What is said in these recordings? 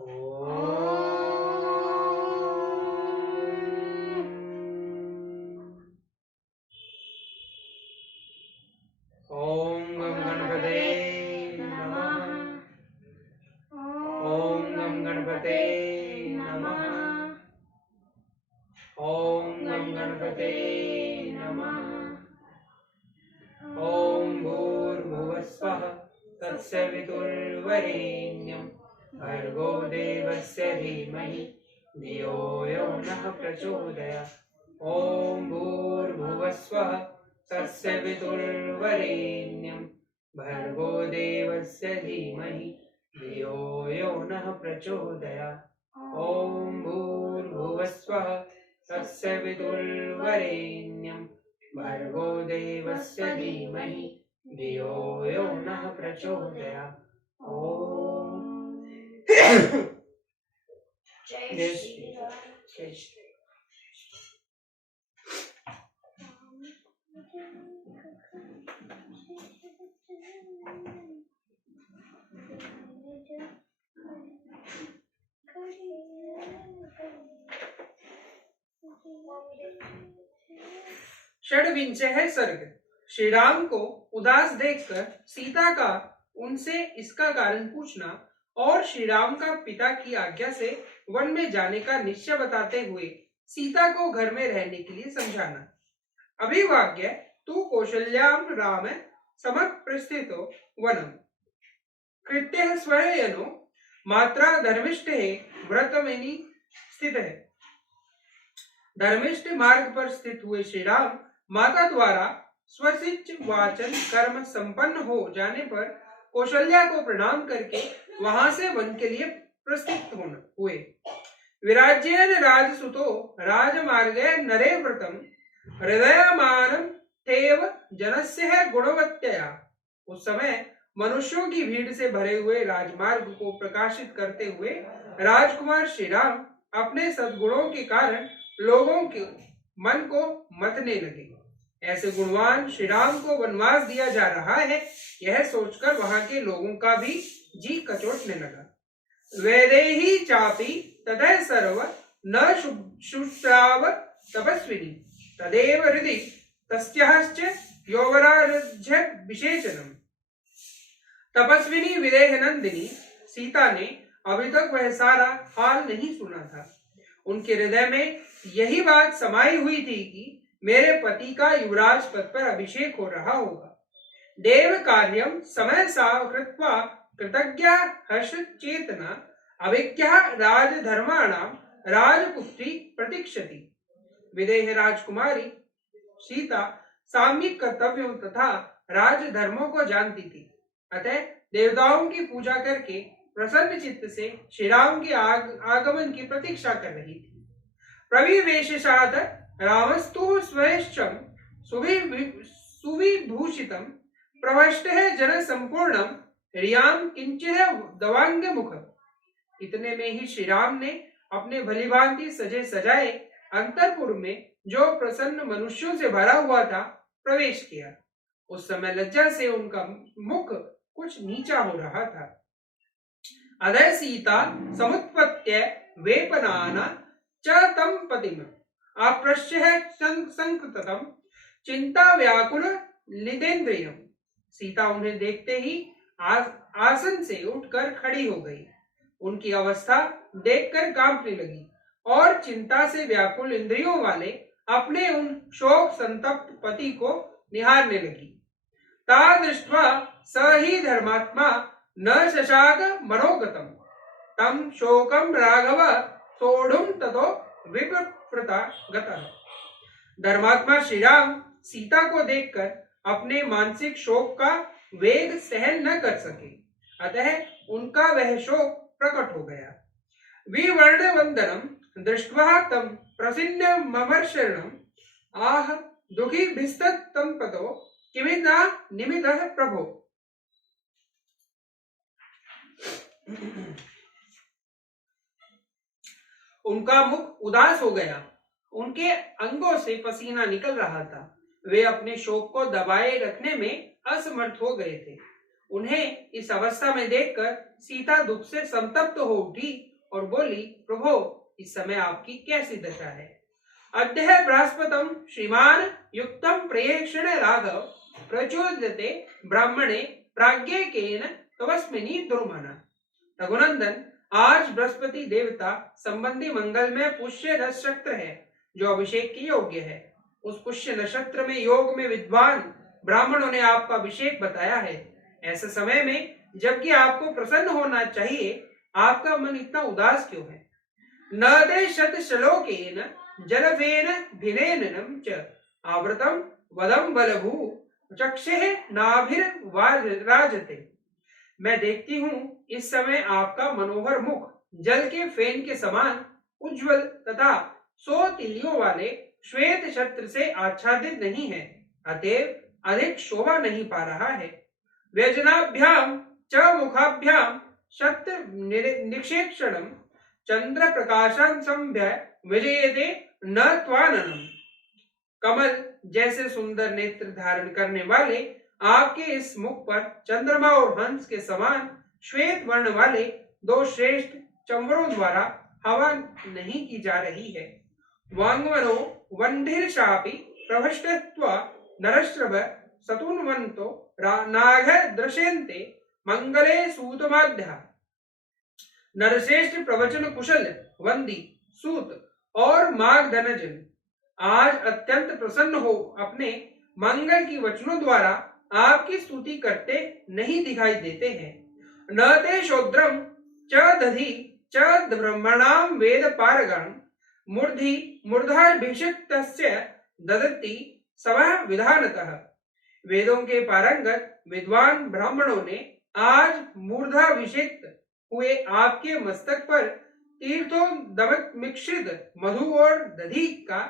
ओम गम गणपते नमः। ओम गम गणपते नमः। ओम गम गणपते नमः। ओम भूर्भुवस्वः तत्सवितुर्वरेण्यं भर्गो देवस्य धीमहि धियो यो नः प्रचोदयात्। ओम भूर्भुवस्वः तत्सवितुर्वरेण्यं भर्गो देवस्य धीमहि धियो यो नः प्रचोदयात्। ओम भूर्भुवस्वः तत्सवितुर्वरेण्यं भर्गो देवस्य धीमहि धियो यो नः प्रचोदयात्। ओम जय श्री राम। जय श्री षड्विंशः सर्ग। श्री राम को उदास देखकर सीता का उनसे इसका कारण पूछना और श्री राम का पिता की आज्ञा से वन में जाने का निश्चय बताते हुए सीता को घर में रहने के लिए समझाना। अभिवाग्य तू कौशल्याम राम समप्रस्थितो वनम कृत्य स्वयनो मात्रा धर्मिष्ठ व्रतमेनि स्थित है। धर्मिष्ठ मार्ग पर स्थित हुए श्री राम माता द्वारा स्वसिच वाचन कर्म संपन्न हो जाने पर कौशल्या को प्रणाम करके वहां से वन के लिए प्रस्थित हुए। विराज्येन राजसुतो राजमार्गे नरे व्रतम हृदयमानं तेव जनस्य गुणवत्तया। उस समय मनुष्यों की भीड़ से भरे हुए राजमार्ग को प्रकाशित करते हुए राजकुमार श्री राम अपने सद्गुणों के कारण लोगों के मन को मतने लगे। ऐसे गुणवान श्री राम को वनवास दिया जा रहा है, यह सोचकर वहां के लोगों का भी जी कचोटने लगा। वेदेहि चापि ततः सर्व न शुश्राव तपस्विनी तदेव हृदि तस्याश्च योगराज्य विशेषणम। तपस्विनी विदेह नंदिनी सीता ने अभी तक वह सारा हाल नहीं सुना था। उनके हृदय में यही बात समाई हुई थी कि मेरे पति का युवराज पद पर अभिषेक हो रहा होगा। देव कार्यम समय साव कृत्वा कृतज्ञ हर्ष चेतना अभिज्ञा राजधर्माणाम राजपुत्री प्रतीक्षति। विदेह राजकुमारी सीता साम्यिक कर्तव्यों तथा राजधर्मों को जानती थी, अतः देवताओं की पूजा करके प्रसन्न चित्त से श्री राम के आगमन की प्रतीक्षा कर रही थी। प्रविवेशशाद रामस्तु स्वयश्चम सुविभूषितम प्रवष्टः जन संपूर्णम रियाम किंचित दवांग मुख। इतने में ही श्री राम ने अपने भलीभांति सजे सजाए अंतरपुर में जो प्रसन्न मनुष्यों से भरा हुआ था प्रवेश किया। उस समय लज्जा से उनका मुख कुछ नीचा हो रहा था। अदय सीता समुत्पत्य वेपनाना च तम पतिम आप्रश्य संकृतम चिंता व्याकुल लिदेन्द्रियम। सीता उन्हें देखते ही आसन से उठकर खड़ी हो गई। उनकी अवस्था देखकर कांपने लगी और चिंता से व्याकुल इंद्रियों वाले अपने उन शोक संतप्त पति को निहारने लगी। ता दृष्ट्वा स ही धर्मात्मा न शशाक मनोगतम तम शोकम राघव सोढ़ुम ततो विप्रता गतः। धर्मात्मा श्री राम सीता को देखकर अपने मानसिक शोक का वेग सहन न कर सके, अतः उनका वह शोक प्रकट हो गया। विवर्ण वंदनम दृष्ट्वा तम प्रसिन्न ममर्षणम आह दुखी भिस्तत तम पतो किमिना निमितः प्रभो। उनका मुख उदास हो गया, उनके अंगों से पसीना निकल रहा था। वे अपने शोक को दबाए रखने में असमर्थ हो गए थे। उन्हें इस अवस्था में देखकर सीता दुख से संतप्त हो उठी और बोली, प्रभो इस समय आपकी कैसी दशा है? अद्य बृहस्पतम श्रीमान युक्तम प्रेक्षण राघव प्रचोदते ब्राह्मणे प्राज्ञेकेन तवस्मिनी दुर्मना। रघुनंदन, आज बृहस्पति देवता संबंधी मंगल में पुष्य नक्षत्र है जो अभिषेक की योग्य है। उस पुष्य नक्षत्र में योग में विद्वान ब्राह्मणों ने आपका अभिषेक बताया है। ऐसे समय में जबकि आपको प्रसन्न होना चाहिए, आपका मन इतना उदास क्यों है? न दे शत श्लोकेन जलभेन भिनेनम च आवृतम वदम बलभू चक्षे नाभिर्राजते। मैं देखती हूँ इस समय आपका मनोहर मुख जल के फेन के समान उज्जवल तथा 100 तिलियों वाले श्वेत छत्र से आच्छादित नहीं है, अतएव अधिक शोभा नहीं पा रहा है। व्यजनाभ्याम च मुखाभ्याम शत्र निक्षेक्षणम चंद्र प्रकाशन संभ्य विजयते न त्वाननम। कमल जैसे सुंदर नेत्र धारण करने वाले आपके इस मुख पर चंद्रमा और हंस के समान श्वेत वर्ण वाले 2 श्रेष्ठ चंवरों द्वारा हवा नहीं की जा रही है। वांगवनो वंढिर्शापि प्रभष्टत्व नरश्रभ सतुन्वन्तो नाग दृश्यन्ते मंगले सूतमाध्या। नरश्रेष्ठ प्रवचन कुशल वंदी सूत और माघ धनजन आज अत्यंत प्रसन्न हो अपने मंगल की वचनों द्वारा आपकी स्तुति करते नहीं दिखाई देते हैं। न ते शोद्रम च दधि च ब्रह्मणाम वेद पारगण मूर्धि मूर्धाभिषिक्तस्य ददति सवः विधानतः। वेदों के पारंगत विद्वान ब्राह्मणों ने आज मूर्धाभिषिक्त हुए आपके मस्तक पर तीर्थों दमक मिश्रित मधु और दधि का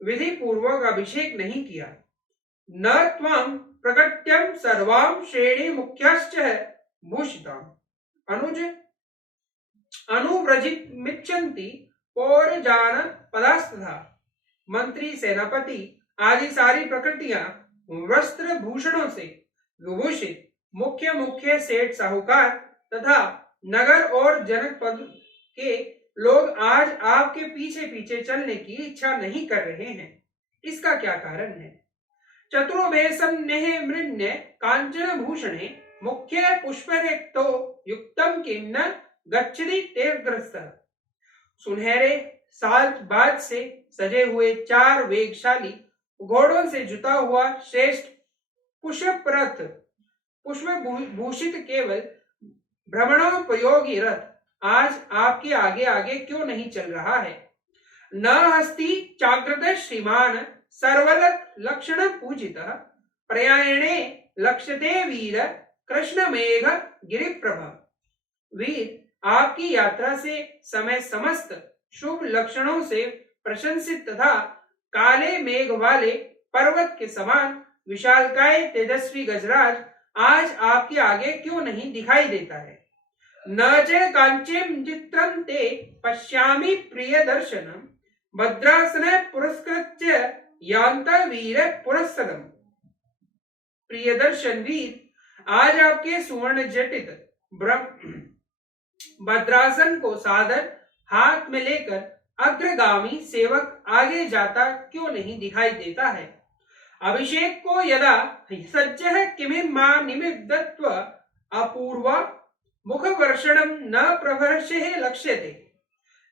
विधि पूर्वक अभिषेक नहीं किया। न त्वं प्रकट्यम सर्वाम श्रेणी मुख्यश्च भूषिताम अनुज अनुव्रजित मिच्छन्ति पौरजान पदास्तथा। मंत्री सेनापति आदि सारी प्रकृतियां वस्त्र भूषणों से विभूषित मुख्य मुख्य सेठ साहूकार तथा नगर और जनपद के लोग आज आपके पीछे पीछे चलने की इच्छा नहीं कर रहे हैं। इसका क्या कारण है? चतुर्भेसन्नेह मृण्य कांचन भूषणे मुख्य पुष्परेक्तो युक्तम किम न गच्छति तेर्ग्रस्त। सुनहरे साल बाज से सजे हुए 4 वेगशाली घोड़ों से जुता हुआ श्रेष्ठ पुष्परथ पुष्प भूषित केवल भ्रमणोपयोगी रथ आज आपके आगे आगे क्यों नहीं चल रहा है? न हस्ति चाकृत श्रीमान सर्वलक लक्षण पूजितः प्रयाणे लक्ष्यते वीर कृष्ण मेघ गिरिप्रभ। वीर आपकी यात्रा से समय समस्त शुभ लक्षणों से प्रशंसित तथा काले मेघ वाले पर्वत के समान विशालकाय तेजस्वी गजराज आज आपके आगे क्यों नहीं दिखाई देता है? न च कांचीं चित्रं ते पश्यामि प्रिय दर्शनम भद्रासन पुरस्कृत्य यान्त वीर पुरस्सरम। प्रिय दर्शन वीर आज आपके सुवर्ण जटित भद्रासन को सादर हाथ में लेकर अग्रगामी सेवक आगे जाता क्यों नहीं दिखाई देता है? अभिषेक को यदा सज्जः किमिमा निमिद्दत्व अपूर्वा मुख वर्षणम न प्रभर्षे लक्ष्यते।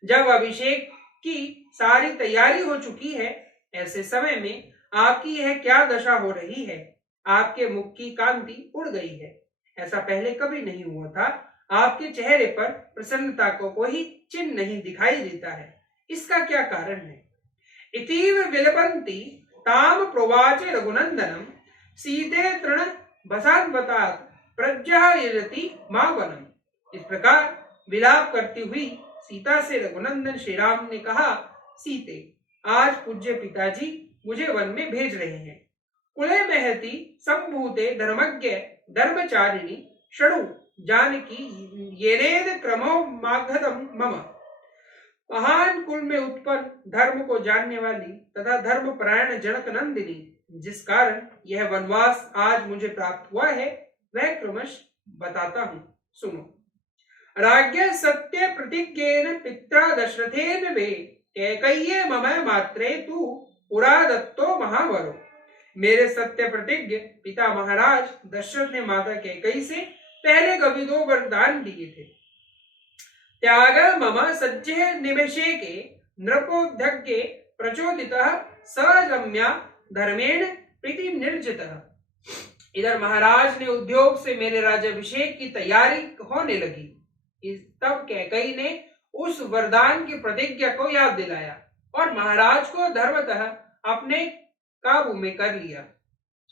जब अभिषेक की सारी तैयारी हो चुकी है, ऐसे समय में आपकी यह क्या दशा हो रही है? आपके मुख की कांति उड़ गई है। ऐसा पहले कभी नहीं हुआ था। आपके चेहरे पर प्रसन्नता को कोई चिन्ह नहीं दिखाई देता है। इसका क्या कारण है? इतीव विलपन्ति ताम प्रोवाच रघुनंदनम सीते तृण बसान्वतात् प्रज्वलति मां वनम। इस प्रकार विलाप करती हुई सीता से रघुनंदन श्री राम ने कहा, सीते आज पूज्य पिताजी मुझे वन में भेज रहे हैं। कुले महति संभूते धर्मज्ञ धर्मचारिणी षडु जानकी येनेद क्रमो माघदम मम। महान कुल में उत्पन्न धर्म को जानने वाली तथा धर्म परायण जनक नंदिनी जिस कारण यह वनवास आज मुझे प्राप्त हुआ है, वह क्रमश बताता हूं, सुनो। राज्ञ सत्य प्रतिज्ञेन पित्रा दशरथेन वे कैकय्ये मम मात्रे तू पुरा दत्तो महावरो। मेरे सत्य प्रतिज्ञ पिता महाराज दशरथ ने माता कैकयी से पहले कभी 2 वरदान दिए थे। त्याग मम सज्जे निवेशे के नृपोध्यज्ञे प्रचोदितः स रम्या धर्मेण प्रीति निर्जितः। इधर महाराज ने उद्योग से मेरे राज्याभिषेक की तैयारी होने लगी। तब कैकयी ने उस वरदान की प्रतिज्ञा को याद दिलाया और महाराज को धर्मतः अपने काबू में कर लिया।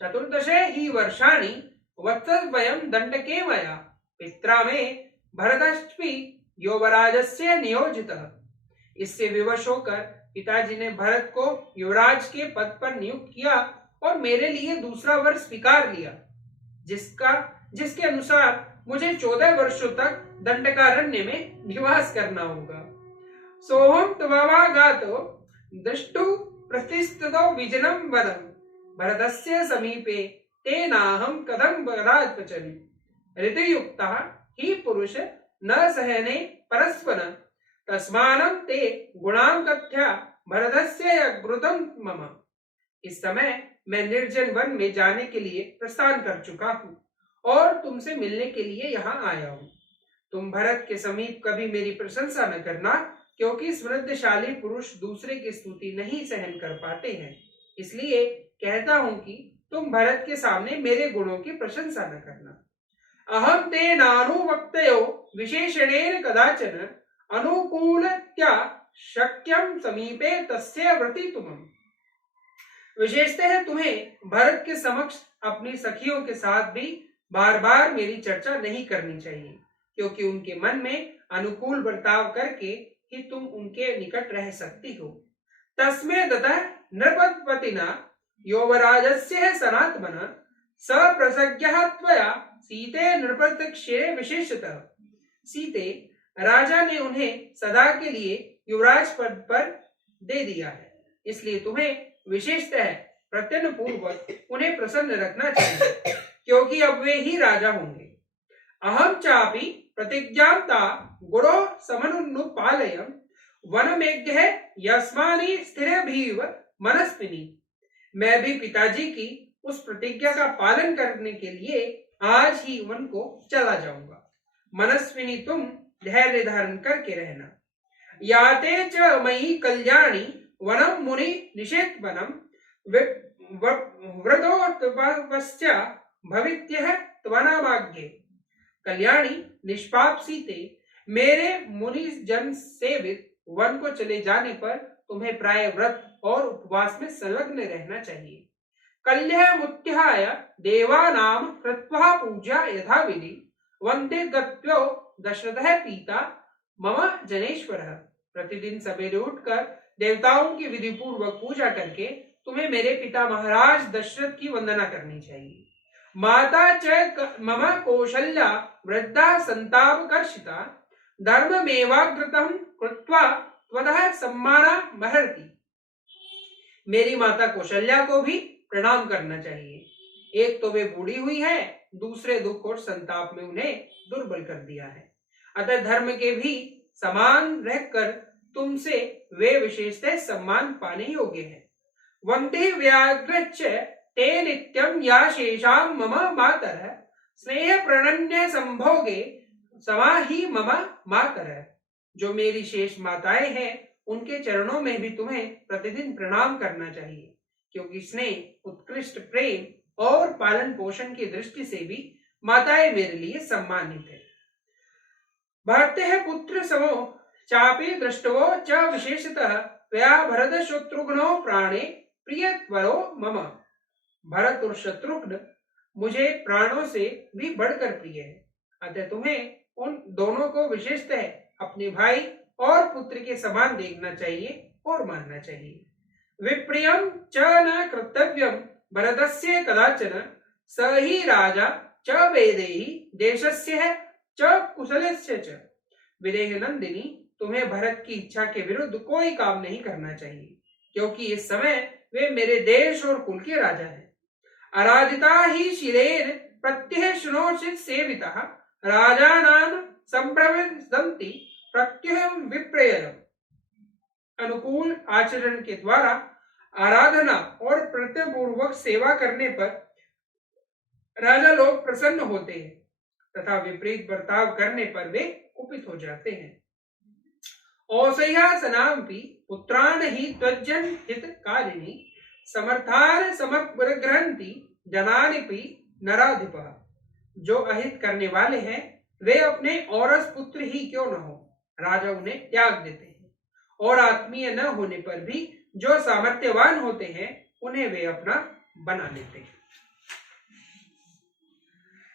चतुर्दशे ही वर्षाणि वत्सद्वयं दण्डके मया पित्रा में भरतश्चपि युवराजस्य नियोजितः। इससे विवश होकर पिताजी ने भरत को युवराज के पद पर नियुक्त किया और मेरे लिए दूसरा वर स्वीकार लिया, जिसके अनुसार मुझे 14 वर्षों तक दंडकारण्य में निवास करना होगा। सोहम त्ववागातो दृष्टु प्रतिष्ठितो विजनम वनम भरतस्य समीपे तेनाहं कदम कदापचमि। ऋतुयुक्तः हि पुरुष न सहने परस्पर तस्मानं ते गुणां कथ्या भरतस्य अग्रुतं मम। इस समय मैं निर्जन वन में जाने के लिए प्रस्थान कर चुका हूँ और तुमसे मिलने के लिए यहाँ आया हूँ। तुम भरत के समीप कभी मेरी प्रशंसा न करना, क्योंकि समृद्धशाली पुरुष दूसरे की स्तुति नहीं सहन कर पाते हैं। इसलिए कहता हूँ कि तुम भरत के सामने मेरे गुणों की प्रशंसा न करना। अहम ते नानुवक्तयो विशेषणेन कदाचन अनुकूलत्या शक्यं समीपे तस्य व्रतितुमम्। विशेषतः तुम्हें भरत के समक्ष अपनी सखियों के साथ भी बार बार मेरी चर्चा नहीं करनी चाहिए, क्योंकि उनके मन में अनुकूल बर्ताव करके ही तुम उनके निकट रह सकती हो। तस्मै दतः नृपतिना यौवराजस्य सनातमन सप्रसज्ञः त्वया सीते नृपतिक्षे विशेषतः। सीते, राजा ने उन्हें सदा के लिए युवराज पद पर दे दिया है, इसलिए तुम्हें विशेषतः प्रत्यन पूर्वक उन्हें प्रसन्न रखना चाहिए, क्योंकि अब वे ही राजा होंगे। अहम चापि प्रतिज्ञाता गुरो समनुपालयम् वनमेघ्य यस्मानि स्थिरभीव मनस्विनी। मैं भी पिताजी की उस प्रतिज्ञा का पालन करने के लिए आज ही वन को चला जाऊंगा। मनस्विनी, तुम धैर्य धारण करके रहना। याते च मयि कल्याणी वनम मुनि निषेधवनम व्रतोत्पवश्च भवित्यः त्वनामाज्ञे। कल्याणी, निष्पाप सीते, मेरे मुनि जन सेवित वन को चले जाने पर तुम्हें प्राय व्रत और उपवास में संलग्न रहना चाहिए। कल्यमुत्थाय देवानां कृत्वा पूजा यथा विधि वन्दे गत्यो दशरथः पीता मम जनेश्वरः। प्रतिदिन सवेरे उठकर देवताओं की विधि पूर्वक पूजा करके तुम्हें मेरे पिता महाराज दशरथ की वंदना करनी चाहिए। माता च मम कौशल्या वृद्धा संतापकर्षिता धर्ममेवाग्रतं कृत्वा त्वदः सम्मानं महर्ति। मेरी माता कौशल्या को भी प्रणाम करना चाहिए। एक तो वे बूढ़ी हुई है, दूसरे दुख और संताप में उन्हें दुर्बल कर दिया है। अतः धर्म के भी समान रहकर तुमसे वे विशेषतः सम्मान पाने योग्य है। वंदे व्याघ्रच्च ते नित्यं या शेषां मम मातरः स्नेह प्रणन्य संभोगे समाहि मम मातरः। जो मेरी शेष माताएं हैं, उनके चरणों में भी तुम्हें प्रतिदिन प्रणाम करना चाहिए, क्योंकि स्नेह, उत्कृष्ट प्रेम और पालन पोषण की दृष्टि से भी माताएं मेरे लिए सम्मानित है। भर्तः पुत्र समो चापि दृष्टवो च विशेषतः त्वया भरत शत्रुघ्नो प्राणे प्रियत्वरो मम। भरत और शत्रुघ्न मुझे प्राणों से भी बढ़कर प्रिय है, अतः तुम्हें उन दोनों को विशेषतः अपने भाई और पुत्र के समान देखना चाहिए और मानना चाहिए। विप्रियं च न कर्तव्यं भरतस्य कदाचन स हि राजा च वेदेहि देशस्य च कुशलस्य च। विदेह नंदिनी, तुम्हें भरत की इच्छा के विरुद्ध कोई काम नहीं करना चाहिए, क्योंकि इस समय वे मेरे देश और कुल के राजा हैं। अराधिता ही शिरेन प्रत्यह शृणोषित सेवितः राजानां संप्रवदन्ति प्रत्युहं विप्रयणम्। अनुकूल आचरण के द्वारा आराधना और प्रत्यपूर्वक सेवा करने पर राजा लोग प्रसन्न होते हैं तथा विपरीत बर्ताव करने पर वे कुपित हो जाते हैं। औसह्यासनामपि पुत्रान ही त्वजन हितकारिणी समर्थान समग्रहन्ति जनानिपि नराधिपः। जो अहित करने वाले हैं वे अपने औरस पुत्र ही क्यों न हो, राजा उन्हें त्याग देते हैं, और आत्मीय न होने पर भी जो सामर्थ्यवान होते हैं उन्हें वे अपना बना लेते हैं।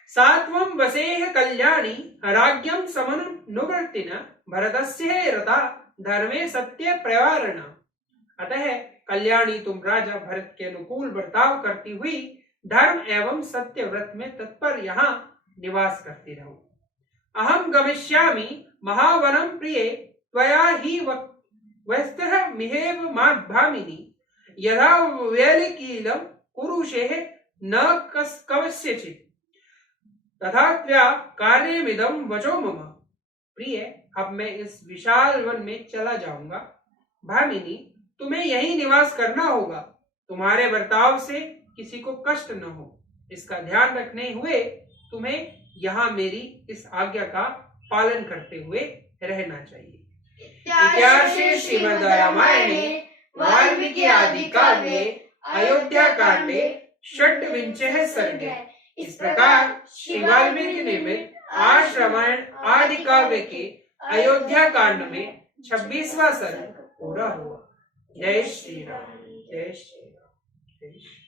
सात्वं वसेह कल्याणी राज्ञं समनुवर्तिना भरतस्य रता धर्मे सत्य प्रवारणा। अतः कल्याणी तुम राजा भरत के अनुकूल बर्ताव करती हुई धर्म एवं सत्य व्रत में तत्पर यहाँ निवास करती रहो। अहम गमिष्यामि महावनं प्रिये त्वया ही वस्तः मिहेव भामिनी यथा व्यलिकीलं कुरुषेः न कवस्यचित् तथा त्वया कार्यमिदं वचो मम। प्रिय, अब मैं इस विशाल वन में चला जाऊंगा। भामिनी, तुम्हें यही निवास करना होगा। तुम्हारे बर्ताव से किसी को कष्ट न हो, इसका ध्यान रखने हुए तुम्हें यहाँ मेरी इस आज्ञा का पालन करते हुए रहना चाहिए। इत्यार्षे श्रीमद् रामायणे वाल्मीकि आदि काव्ये अयोध्या कांडे षड्विंशः सर्गे। इस प्रकार श्री वाल्मीकि निर्मित आर्ष रामायण आदि काव्य के अयोध्या कांड में 26वां सर्ग पूरा हुआ। जय श्री राम, जय श्री राम, जय श्री राम।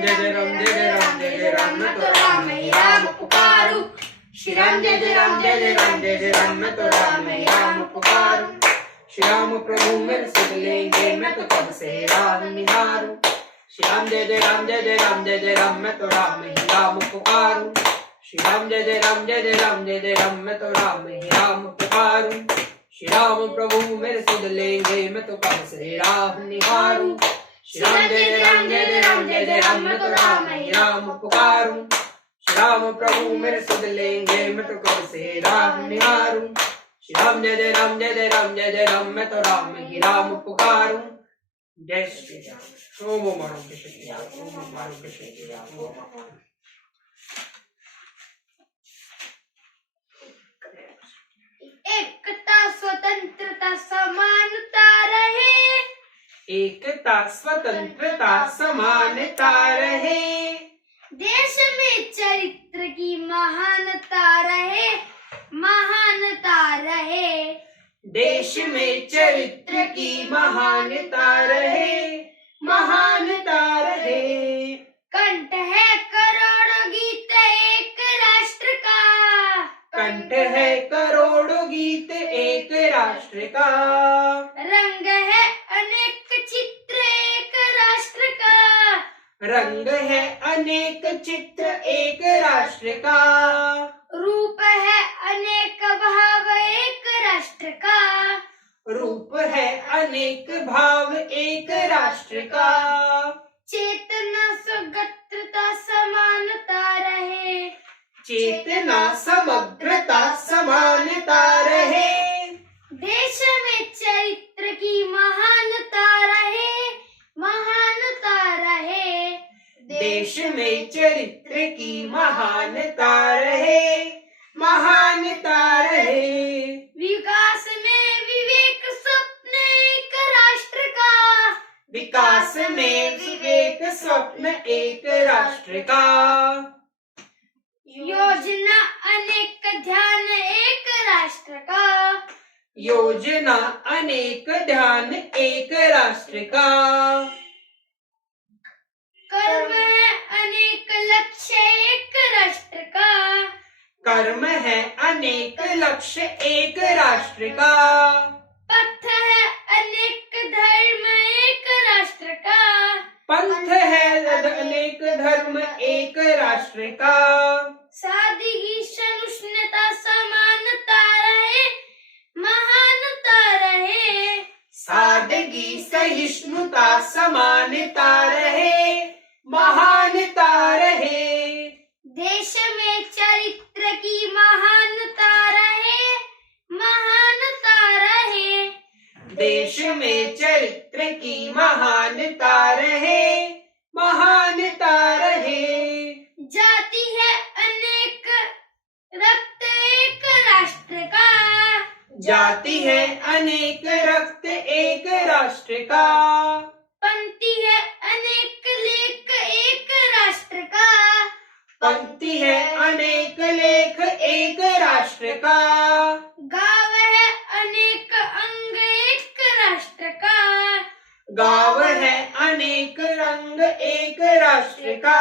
जय जय राम, जय जय राम, जय जय राम, मैं तो राम ही राम पुकारूं। श्री राम जय जय राम, जय जय राम, जय जय राम, मैं तो राम ही राम पुकारूं। श्री राम प्रभु मेरे सुध लेंगे, मैं तो कब से राम निहारूं। श्री राम जय जय राम, जय जय राम, जय जय राम, मैं तो राम ही राम पुकारूं। श्री राम जय जय राम, जय जय राम, जय जय राम, मैं तो राम ही राम पुकारूं। श्री राम प्रभु मेरे सुध लेंगे, मैं तो कब से राम निहारूं। श्री राम जय जय राम, जय जय राम, जय जय राम, मैं तो राम ही राम पुकारूं। श्री राम प्रभु मेरे सुध लेंगे, मैं तो कब से राम निहारूं। श्री राम जय जय राम, जय जय राम, जय जय राम, मैं तो राम ही राम पुकारूं। जय श्री राम। ओम ओम आरोग्य शक्ति, ओम ओम आरोग्य शक्ति, ओम। एकता स्वतंत्रता समानता रहे। एकता स्वतंत्रता समानता रहे। देश में चरित्र की महानता रहे, महानता रहे। देश में चरित्र की महानता रहे, महानता रहे। कंठ है करोड़ों गीत एक राष्ट्र का। कंठ है करोड़ों गीत एक राष्ट्र का। रंग है अनेक चित्र एक राष्ट्र का। रंग है अनेक चित्र एक राष्ट्र का। रूप है अनेक भाव एक राष्ट्र का। रूप है अनेक भाव एक राष्ट्र का। चेतना स्वगत्रता समानता रहे। चेतना समग्रता समानता रहे। देश में चरित्र की महानता रहे, महानता रहे। देश में चरित्र की महानता रहे, महानता रहे। विकास में विवेक स्वप्न एक राष्ट्र का। विकास में विवेक स्वप्न एक राष्ट्र का। योजना अनेक ध्यान एक राष्ट्र का। योजना अनेक ध्यान एक राष्ट्र का। कर्म है अनेक लक्ष्य एक राष्ट्र का। कर्म है अनेक लक्ष्य एक राष्ट्र का। पथ है अनेक धर्म एक राष्ट्र का। पंथ है अनेक धर्म एक राष्ट्र का। सादगी सहिष्णुता समानता रहे, महानता रहे। सादगी सहिष्णुता समानता रहे, महानता रहे। देश में चरित्र की देश में चरित्र की महानता रहे, महानता रहे। जाति है अनेक रक्त एक राष्ट्र का, जाति है अनेक रक्त एक राष्ट्र का, पंक्ति है अनेक लेख एक राष्ट्र का, पंक्ति है अनेक लेख एक राष्ट्र का, गाव है अनेक अंग एक राष्ट्र का, गाव है अनेक रंग एक राष्ट्र का,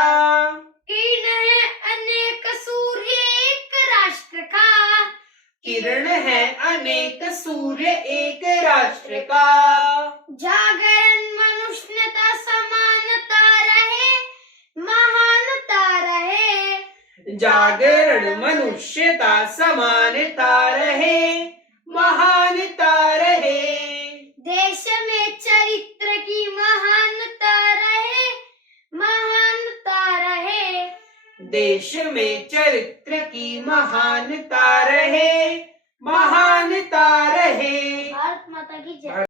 किरण है अनेक सूर्य एक राष्ट्र का, किरण है अनेक सूर्य एक राष्ट्र का, जागरण मनुष्यता समानता रहे, महानता रहे। जागरण मनुष्यता समानता रहे, महानता रहे। देश में चरित्र की महानता रहे, महानता रहे। देश में चरित्र की महानता रहे, महानता रहे। भारत माता की जय।